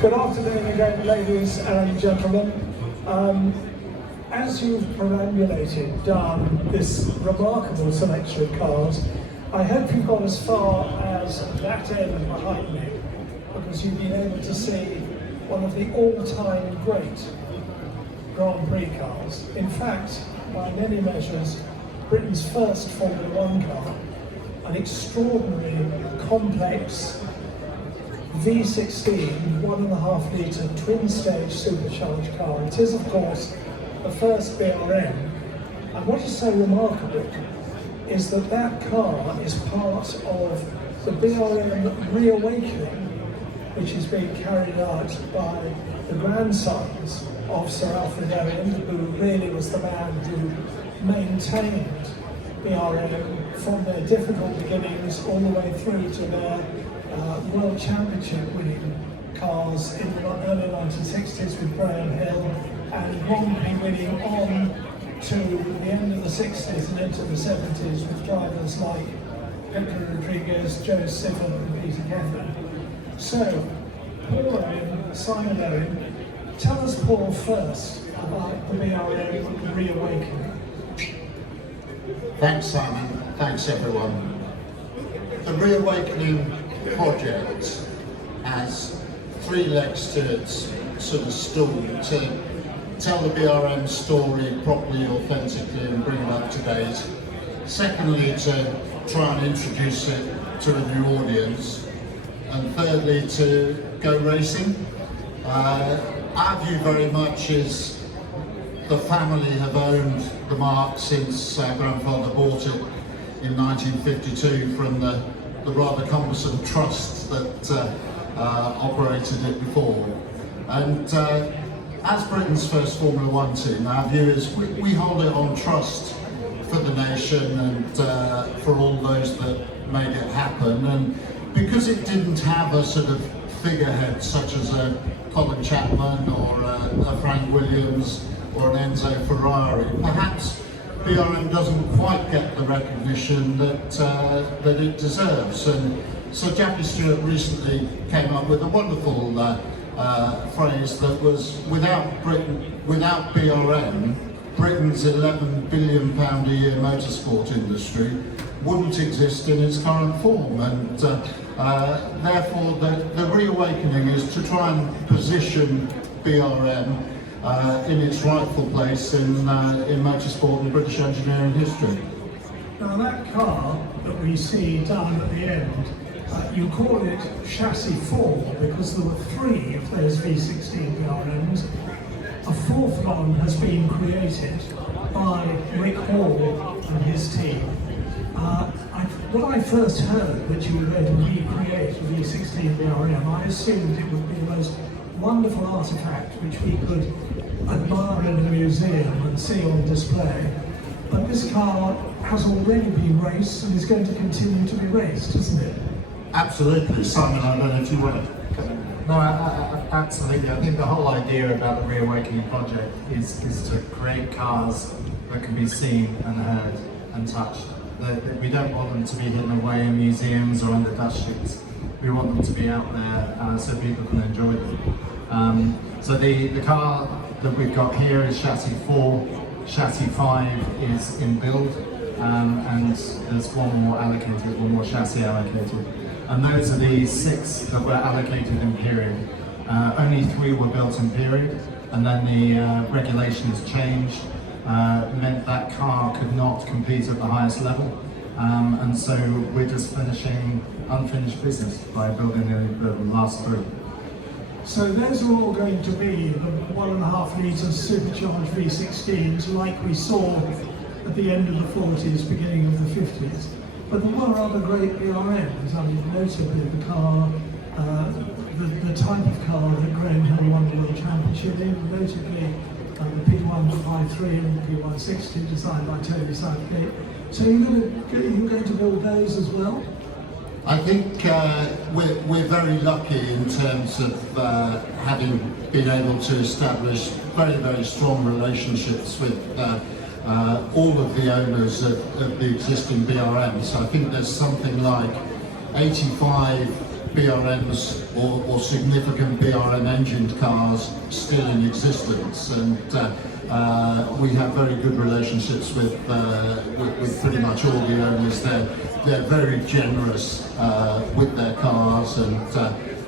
Good afternoon again, ladies and gentlemen. As you've perambulated down this remarkable selection of cars, I hope you've got as far as that end behind me, because you've been able to see one of the all-time great Grand Prix cars. In fact, by many measures, Britain's first Formula One car, an extraordinary, complex V16 1.5 litre twin-stage supercharged car. It is, of course, the first BRM, and what is so remarkable is that that car is part of the BRM Reawakening, which is being carried out by the grandsons of Sir Alfred, who really was the man who maintained BRM from their difficult beginnings all the way through to their World Championship winning cars in the early 1960s with Graham Hill, and Grand Prix winning on to the end of the 60s and into the 70s with drivers like Pedro Rodriguez, Joe Sivan and Peter Gethin. So, Paul Owen, Simon Owen, tell us, Paul, first about the BRM Reawakening. Thanks, Simon. Thanks, everyone. The Reawakening project has three legs to its sort of stool: to tell the BRM story properly, authentically, and bring it up to date. Secondly, to try and introduce it to a new audience. And thirdly, to go racing. Our view very much is the family have owned the marque since our grandfather bought it in 1952 from the rather cumbersome trust that operated it before. And as Britain's first Formula One team, our view is we hold it on trust for the nation and for all those that made it happen. And because it didn't have a sort of figurehead such as a Colin Chapman or a Frank Williams or an Enzo Ferrari, perhaps BRM doesn't quite get the recognition that it deserves. And so Jackie Stewart recently came up with a wonderful phrase that was, without BRM, Britain's £11 billion a year motorsport industry wouldn't exist in its current form. And therefore the reawakening is to try and position BRM in its rightful place in motorsport and British engineering history. Now that car that we see down at the end, you call it Chassis 4 because there were 3 of those V16 BRMs. A fourth one has been created by Rick Hall and his team. When I first heard that you were going to recreate the V16 BRM, I assumed it would be the most wonderful artifact which we could admire in a museum and see on display. But this car has already been raced and is going to continue to be raced, isn't it? Absolutely. Simon, I don't know if you want to come in. No, absolutely. I think the whole idea about the Reawakening project is to create cars that can be seen and heard and touched. That we don't want them to be hidden away in museums or under dust sheets. We want them to be out there so people can enjoy them. So the car that we've got here is Chassis 4, Chassis 5 is in build, and there's one more chassis allocated. And those are the 6 that were allocated in period. Only 3 were built in period, and then the regulations changed, meant that car could not compete at the highest level. And so we're just finishing unfinished business by building the last 3. So those are all going to be the 1.5 litre supercharged V16s like we saw at the end of the 40s, beginning of the 50s. But there were other great BRMs, I mean, notably the car, the type of car that Graham Hill won the World Championship in, notably the P153 and the P160 designed by Tony Southgate. So you're going to build those as well? I think we're very lucky in terms of having been able to establish very, very strong relationships with all of the owners of the existing BRMs. So I think there's something like 85 BRMs or significant BRM engined cars still in existence, and we have very good relationships with pretty much all the owners. They're very generous with their cars and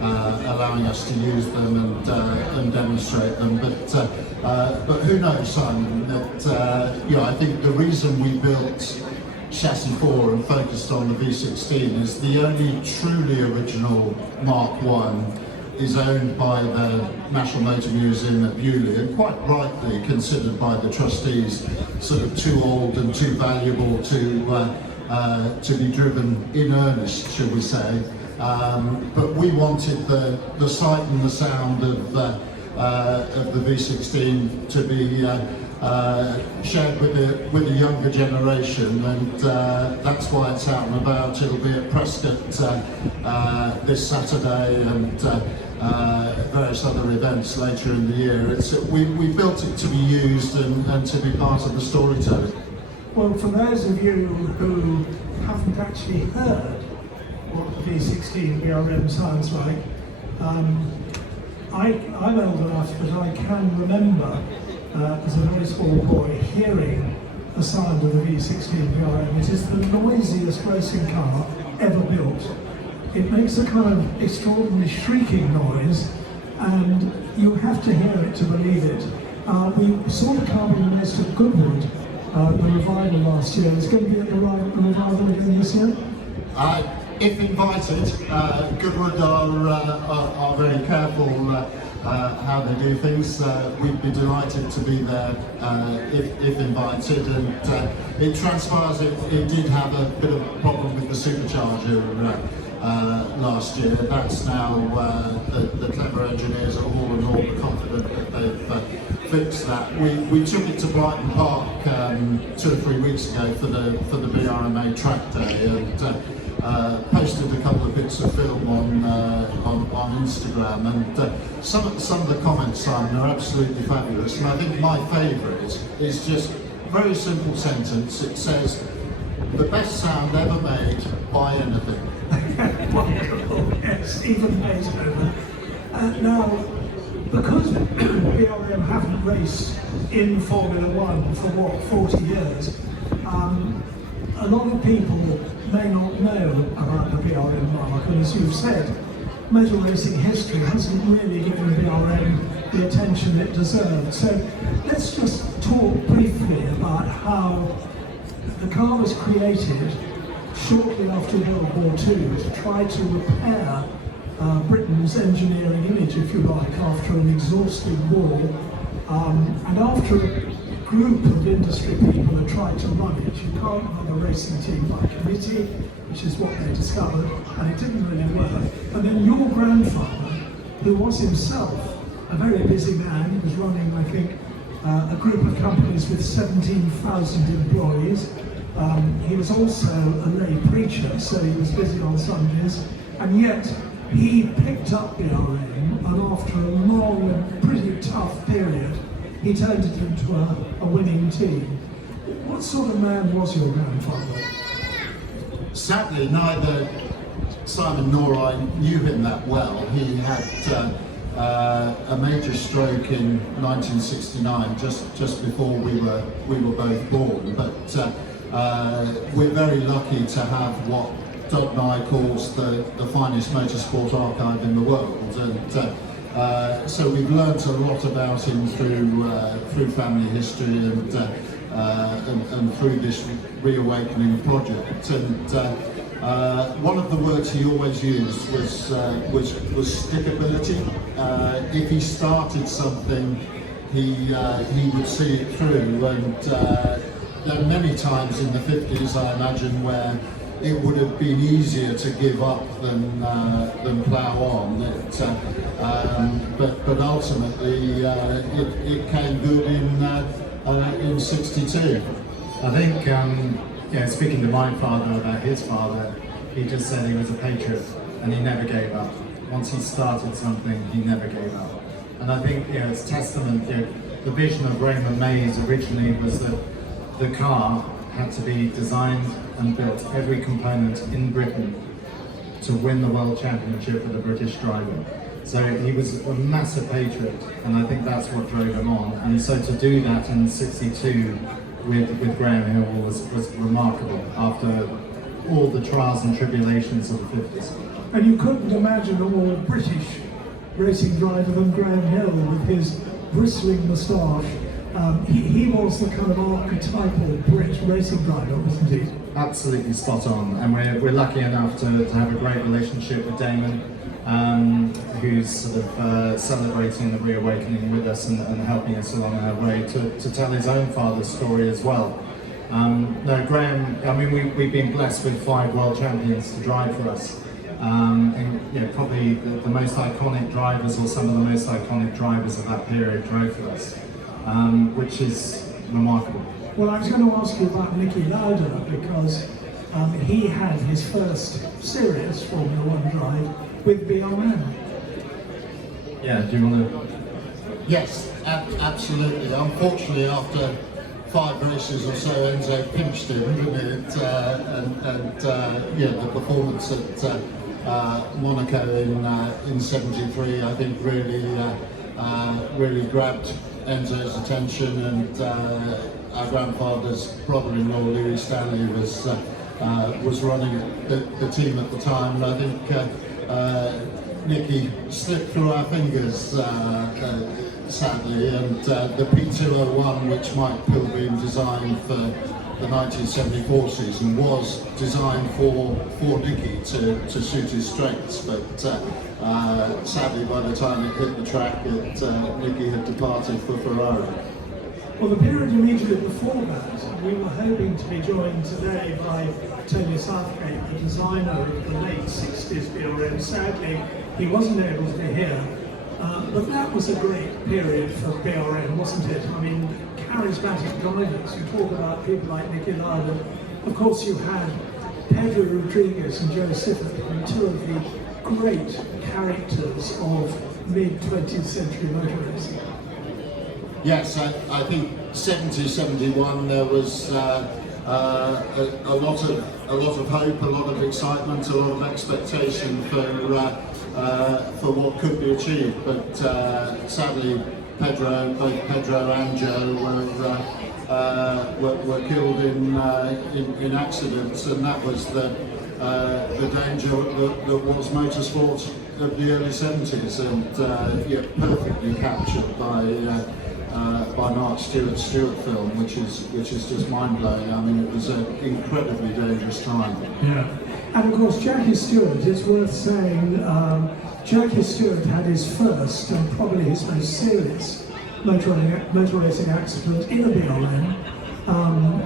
allowing us to use them and demonstrate them. But who knows, Simon? That I think the reason we built Chassis 4 and focused on the V16 is the only truly original Mark 1 is owned by the National Motor Museum at Beaulieu, and quite rightly considered by the trustees sort of too old and too valuable to be driven in earnest, should we say. But we wanted the sight and the sound of the V16 to be shared with the younger generation, and that's why it's out and about. It'll be at Prescott this Saturday, and various other events later in the year. We built it to be used and to be part of the storytelling. Well, for those of you who haven't actually heard what the V16 BRM sounds like, I'm old enough that I can remember as a very small boy hearing the sound of the V16 BRM. It is the noisiest racing car ever built. It makes a kind of extraordinary shrieking noise, and you have to hear it to believe it. We saw the car being raced at Goodwood, the revival last year. It's going to be at the revival again this year? If invited, Goodwood are very careful how they do things. We'd be delighted to be there if invited, and it transpires it did have a bit of a problem with the supercharger last year. That's now the clever engineers at Hall and Hall are confident that they've fixed that. We took it to Brighton Park 2 or 3 weeks ago for the BRMA track day, and posted a couple of bits of film on Instagram, and some of the comments, Simon, are absolutely fabulous. And I think my favourite is just a very simple sentence. It says, "The best sound ever made by anything." Wonderful, yes, even Beethoven. Now, because BRM haven't raced in Formula One for 40 years, a lot of people may not know about the BRM mark, and as you've said, motor racing history hasn't really given BRM the attention it deserved. So let's just talk briefly about how the car was created shortly after World War II to try to repair Britain's engineering image, if you like, after an exhausting war, and after a group of industry people had tried to run it. You can't run a racing team by committee, which is what they discovered, and it didn't really work. And then your grandfather, who was himself a very busy man, he was running, I think, a group of companies with 17,000 employees. He was also a lay preacher, so he was busy on Sundays, and yet he picked up BRM, and after a long and pretty tough period, he turned it into a winning team. What sort of man was your grandfather? Sadly, neither Simon nor I knew him that well. He had a major stroke in 1969, just before we were both born. But we're very lucky to have what Doug Nye calls the finest motorsport archive in the world, and so we've learnt a lot about him through family history and through this Reawakening project. And one of the words he always used was stickability. If he started something, he would see it through. And there are many times in the 50s, I imagine, where it would have been easier to give up than plough on. But ultimately, it came good in '62. I think, speaking to my father about his father, he just said he was a patriot and he never gave up. Once he started something, he never gave up. And I think, it's testament, the vision of Raymond Mays originally was that the car had to be designed and built, every component in Britain, to win the World Championship with a British driver. So he was a massive patriot, and I think that's what drove him on. And so to do that in '62 with Graham Hill was remarkable after all the trials and tribulations of the 50s. And you couldn't imagine a more British racing driver than Graham Hill with his bristling moustache. He was the kind of archetypal British racing driver, wasn't he? Absolutely spot on, and we're lucky enough to have a great relationship with Damon, who's sort of celebrating the reawakening with us and helping us along our way to tell his own father's story as well. No, Graham, I mean, we've been blessed with 5 world champions to drive for us. And you know, probably the most iconic drivers, or some of the most iconic drivers of that period drove for us, which is remarkable. Well, I was going to ask you about Nicky Lauda, because he had his first serious Formula 1 drive with BRM. Yeah, do you want to? Yes, absolutely. Unfortunately, after 5 races or so, Enzo pinched him, didn't it? Yeah, the performance at Monaco in '73, I think, really grabbed Enzo's attention, and our grandfather's brother-in-law, Louis Stanley, was running the team at the time, and I think Nicky slipped through our fingers, sadly, and the P201, which Mike Pilbeam designed for the 1974 season, was designed for Nicky to suit his strengths, but sadly by the time it hit the track, Nicky had departed for Ferrari. Well, the period immediately before that, we were hoping to be joined today by Tony Southgate, the designer of the late 60s BRM. Sadly, he wasn't able to be here, but that was a great period for BRM, wasn't it? I mean, charismatic drivers. You talk about people like Nicky Lauda. Of course, you had Pedro Rodriguez and Joe Siffert, and 2 of the great characters of mid-20th century motor racing. Yes, I think 70-71 there was a lot of hope, a lot of excitement, a lot of expectation for what could be achieved. But sadly, both Pedro and Joe were killed in accidents, and that was the danger that was motorsport of the early 70s, and yeah, perfectly captured by Mark Stewart's Stewart film, which is just mind-blowing. I mean, it was an incredibly dangerous time. Yeah, and of course Jackie Stewart, it's worth saying, Jackie Stewart had his first and probably his most serious motor racing accident in a BRM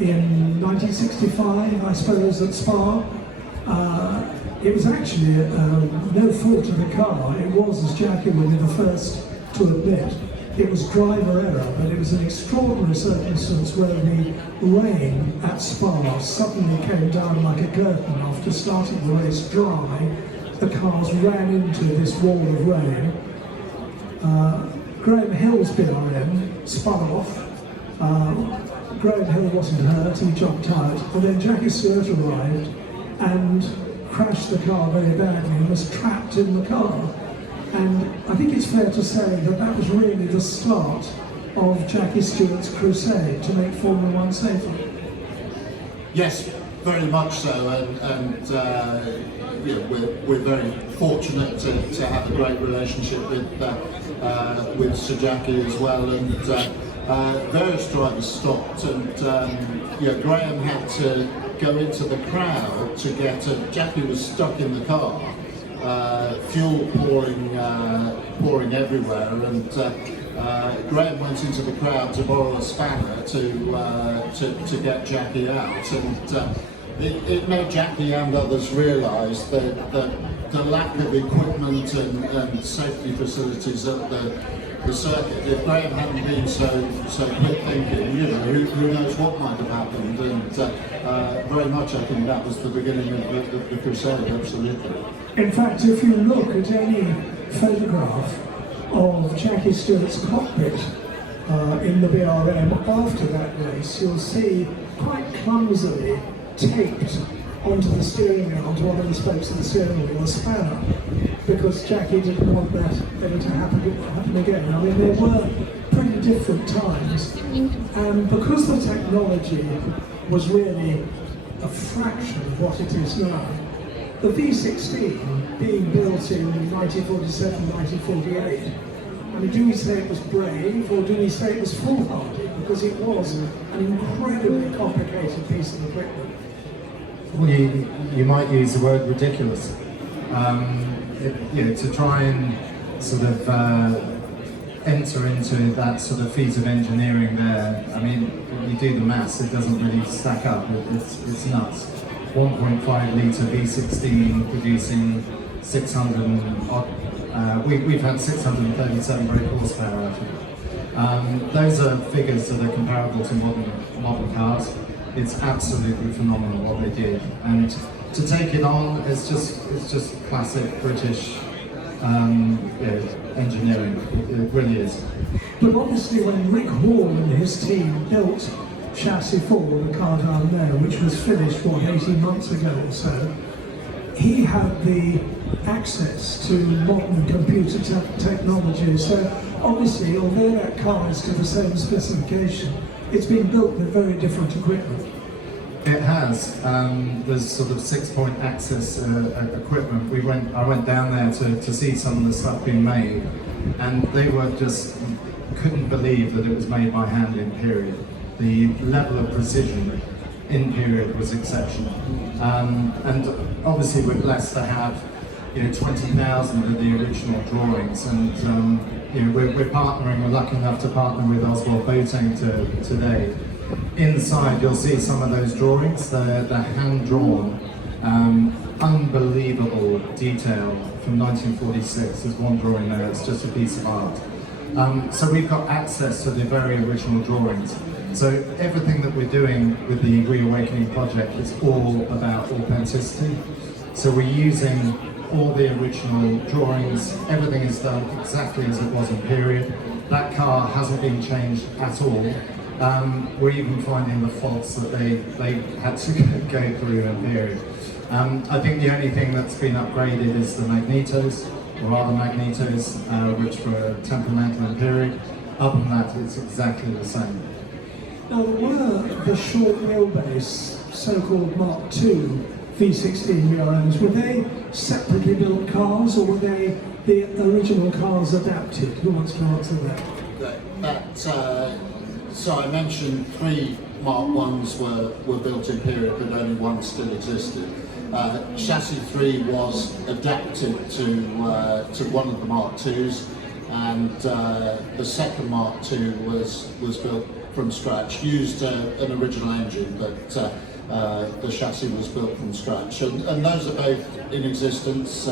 in 1965, I suppose, at Spa. It was actually no fault of the car. It was, as Jackie will be the first to admit, it was driver error, but it was an extraordinary circumstance where the rain at Spa suddenly came down like a curtain after starting the race dry. The cars ran into this wall of rain. Graham Hill's BRM spun off. Graham Hill wasn't hurt, he jumped out, and then Jackie Stewart arrived and crashed the car very badly and was trapped in the car. And I think it's fair to say that that was really the start of Jackie Stewart's crusade to make Formula 1 safer. Yes, very much so, and yeah, we're very fortunate to have a great relationship with Sir Jackie as well, and various drivers stopped, and yeah, Graham had to go into the crowd to get Jackie was stuck in the car, fuel pouring everywhere, and Graham went into the crowd to borrow a spanner to get Jackie out, and it made Jackie and others realise that the lack of equipment and safety facilities at the circuit. If Graham hadn't been so quick thinking, you know, who knows what might have happened, and very much I think that was the beginning of the crusade, absolutely. In fact, if you look at any photograph of Jackie Stewart's cockpit in the BRM after that race, you'll see quite clumsily taped onto the steering wheel, onto one of the spokes of the steering wheel, a spanner, because Jackie didn't want that ever to happen again. I mean, they were pretty different times, and because the technology was really a fraction of what it is now, the V16 being built in 1947, 1948, I mean, do we say it was brave or do we say it was foolhardy? Because it was an incredibly complicated piece of equipment. Well, you might use the word ridiculous. To try and sort of enter into that sort of feat of engineering there, I mean, when you do the maths, it doesn't really stack up. It's nuts. 1.5 litre V16 producing 600 and odd. We've had 637 brake horsepower out of it. Those are figures that are comparable to modern cars. It's absolutely phenomenal what they did, and to take it on, it's just classic British engineering. It really is. But obviously, when Rick Hall and his team built Chassis 4, the car down there, which was finished 18 months ago or so, he had the access to modern computer technology. So obviously, although that car is to the same specification, it's been built with very different equipment. It has. There's sort of 6-point axis equipment. I went down there to see some of the stuff being made, and they were just couldn't believe that it was made by hand in period. The level of precision in period was exceptional, and obviously we're blessed to have 20,000 of the original drawings, and we're partnering. We're lucky enough to partner with Oswald Boateng today. Inside, you'll see some of those drawings. They're hand drawn, unbelievable detail from 1946. There's one drawing there. It's just a piece of art. So we've got access to the very original drawings. So everything that we're doing with the Reawakening project is all about authenticity. So we're using all the original drawings. Everything is done exactly as it was in period. That car hasn't been changed at all. We're even finding the faults that they had to go through in period. I think the only thing that's been upgraded is the magnetos, or other magnetos, which were temperamental in period. Other than that, it's exactly the same. Now, were the short wheelbase, so-called Mark II V16 BRMs, were they separately built cars, or were they the original cars adapted? Who wants to answer that? So I mentioned 3 Mark 1s were built in period, but only one still existed. Chassis 3 was adapted to one of the Mark 2s, and the second Mark 2 was built from scratch. Used an original engine, but the chassis was built from scratch. And those are both in existence,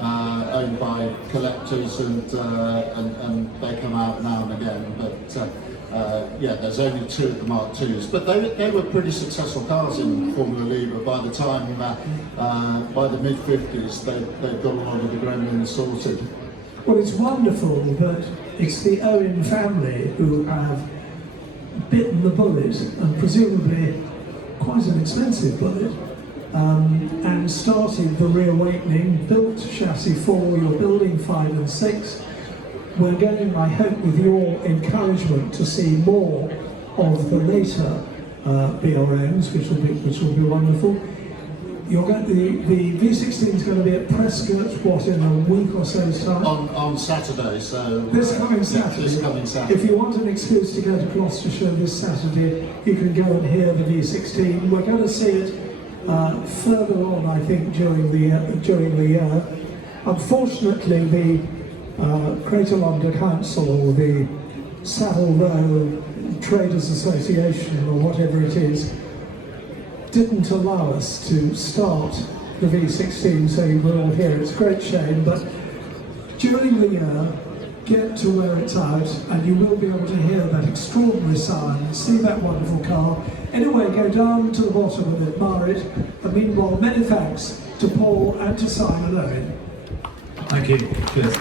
owned by collectors, and they come out now and again. But there's only 2 of the Mark IIs, but they were pretty successful cars in Formula Libre. By the time, by the mid-50s, they've got a lot of the gremlins sorted. Well, it's wonderful that it's the Owen family who have bitten the bullet, and presumably quite an expensive bullet, and started the Reawakening, built Chassis 4, you're building 5 and 6. We're going, I hope, with your encouragement, to see more of the later BRMs, which will be wonderful. You're going the V16 is going to be at Prescott, in a week or so's time? On Saturday, so... This coming Saturday. This coming Saturday. If you want an excuse to go to Gloucestershire this Saturday, you can go and hear the V16. We're going to see it further on, I think, during the year. Unfortunately, the Craterlander Council, or the Savile Row Traders Association, or whatever it is, didn't allow us to start the V16, so you were all here. It's a great shame, but during the year, get to where it's out, and you will be able to hear that extraordinary sound, see that wonderful car. Anyway, go down to the bottom and admire it. And meanwhile, many thanks to Paul and to Simon Owen. Thank you. Cheers.